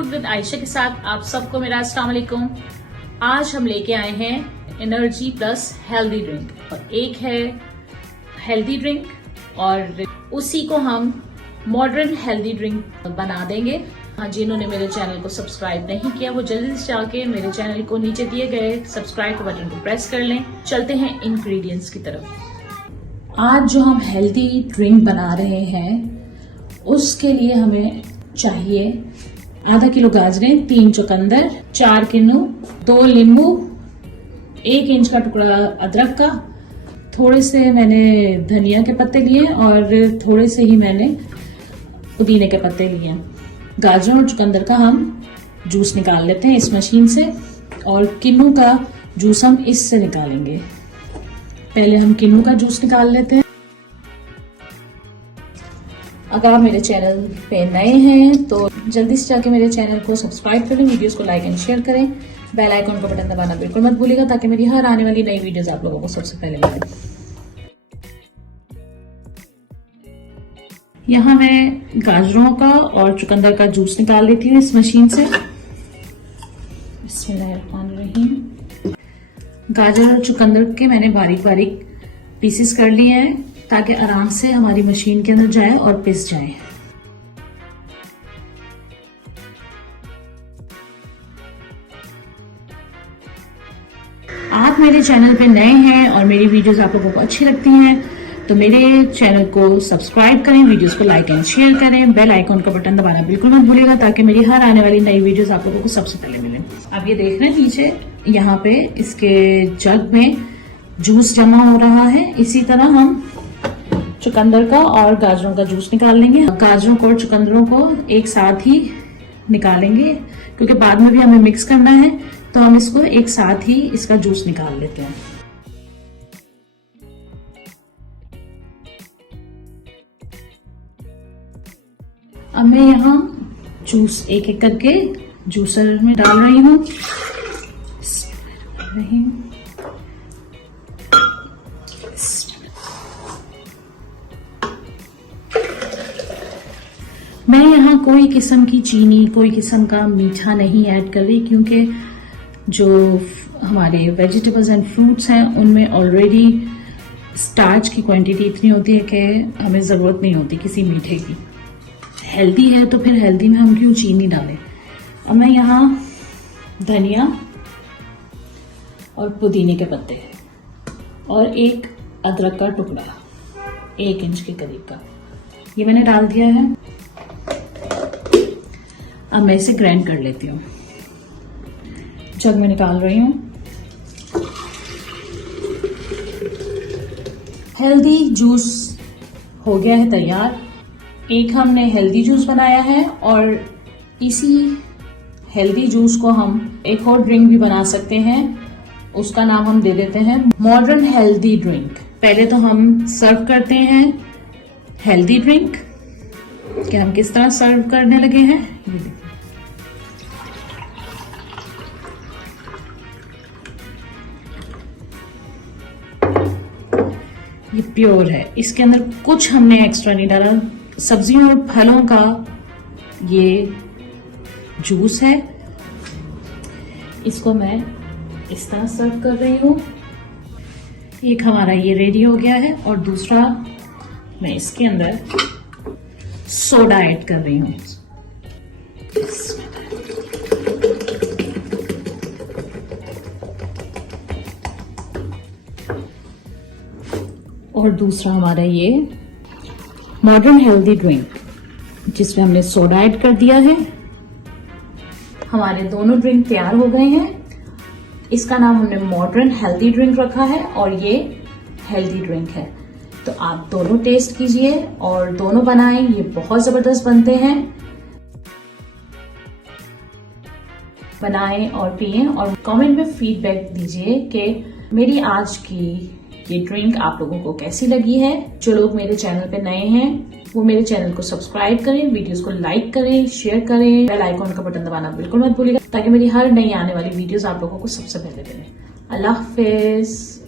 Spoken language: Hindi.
फूड विद आयशा के साथ आप सबको मेरा अस्सलाम वालेकुम। आज हम लेके आए हैं एनर्जी प्लस हेल्दी ड्रिंक, और एक है हेल्दी ड्रिंक और उसी को हम मॉडर्न हेल्दी ड्रिंक बना देंगे। जिन्होंने मेरे चैनल को सब्सक्राइब नहीं किया वो जल्दी से जाके मेरे चैनल को नीचे दिए गए सब्सक्राइब के बटन को प्रेस कर लें। चलते हैं इंग्रेडिएंट्स की तरफ। आज जो हम हेल्दी ड्रिंक बना रहे हैं उसके लिए हमें चाहिए आधा किलो गाजरें, 3 चुकंदर, 4 किन्नू, 2 नींबू, 1 इंच का टुकड़ा अदरक का, थोड़े से मैंने धनिया के पत्ते लिए और थोड़े से ही मैंने पुदीने के पत्ते लिए। गाजर और चुकंदर का हम जूस निकाल लेते हैं इस मशीन से, और किन्नू का जूस हम इससे निकालेंगे। पहले हम किन्नू का जूस निकाल लेते हैं। अगर आप मेरे चैनल पे नए हैं तो जल्दी से जाके मेरे चैनल को सब्सक्राइब करें, वीडियोस को लाइक एंड शेयर करें, बेल आइकन का बटन दबाना बिल्कुल मत भूलिएगा ताकि मेरी हर आने वाली नई वीडियोस आप लोगों को सबसे पहले मिले। यहाँ मैं गाजरों का और चुकंदर का जूस निकाल लेती हूँ इस मशीन से। बिस्मिल्लाहिर्रहमानिर्रहीम। गाजर और चुकंदर के मैंने बारीक बारीक पीसेस कर लिए हैं ताकि आराम से हमारी मशीन के अंदर जाए और पिस जाए। आप मेरे चैनल पे नए हैं और मेरी वीडियोस आप लोगों को अच्छी लगती हैं तो मेरे चैनल को सब्सक्राइब करें, वीडियोस को लाइक एंड शेयर करें, बेल आइकन का बटन दबाना बिल्कुल मत भूलिएगा ताकि मेरी हर आने वाली नई वीडियोस आप लोगों को सबसे पहले मिले। अब ये देख रहे हैं नीचे यहाँ पे इसके जग में जूस जमा हो रहा है। इसी तरह हम चुकंदर का और गाजरों का जूस निकाल लेंगे। गाजरों को और चुकंदरों को एक साथ ही निकालेंगे क्योंकि बाद में भी हमें मिक्स करना है, तो हम इसको एक साथ ही इसका जूस निकाल लेते हैं। अब मैं यहाँ जूस एक एक करके जूसर में डाल रही हूँ। मैं यहाँ कोई किस्म की चीनी, कोई किस्म का मीठा नहीं ऐड कर रही क्योंकि जो हमारे वेजिटेबल्स एंड फ्रूट्स हैं उनमें ऑलरेडी स्टार्च की क्वांटिटी इतनी होती है कि हमें ज़रूरत नहीं होती किसी मीठे की। हेल्दी है तो फिर हेल्दी में हम क्यों चीनी डालें। अब मैं यहाँ धनिया और पुदीने के पत्ते और एक अदरक का टुकड़ा 1 इंच के करीब का ये मैंने डाल दिया है। अब मैं इसे ग्राइंड कर लेती हूँ। जग में निकाल रही हूँ। हेल्दी जूस हो गया है तैयार। एक हमने हेल्दी जूस बनाया है और इसी हेल्दी जूस को हम एक और ड्रिंक भी बना सकते हैं। उसका नाम हम दे देते हैं मॉडर्न हेल्दी ड्रिंक। पहले तो हम सर्व करते हैं हेल्दी ड्रिंक कि हम किस तरह सर्व करने लगे हैं। ये प्योर है, इसके अंदर कुछ हमने एक्स्ट्रा नहीं डाला। सब्जियों और फलों का ये जूस है। इसको मैं इस तरह सर्व कर रही हूँ। एक हमारा ये रेडी हो गया है और दूसरा मैं इसके अंदर सोडा ऐड कर रही हूँ। और दूसरा हमारा ये मॉडर्न हेल्दी ड्रिंक जिसमें हमने सोडा ऐड कर दिया है। हमारे दोनों ड्रिंक तैयार हो गए हैं। इसका नाम हमने मॉडर्न हेल्दी ड्रिंक रखा है और ये हेल्दी ड्रिंक है। तो आप दोनों टेस्ट कीजिए और दोनों बनाएं, ये बहुत जबरदस्त बनते हैं। बनाएं और पिएं और कमेंट में फीडबैक दीजिए कि मेरी आज की ये ड्रिंक आप लोगों को कैसी लगी है। जो लोग मेरे चैनल पे नए हैं वो मेरे चैनल को सब्सक्राइब करें, वीडियोस को लाइक करें, शेयर करें, बेल आइकन का बटन दबाना बिल्कुल मत भूलिएगा ताकि मेरी हर नई आने वाली वीडियोस आप लोगों को सबसे पहले मिले। अल्लाह हाफिज।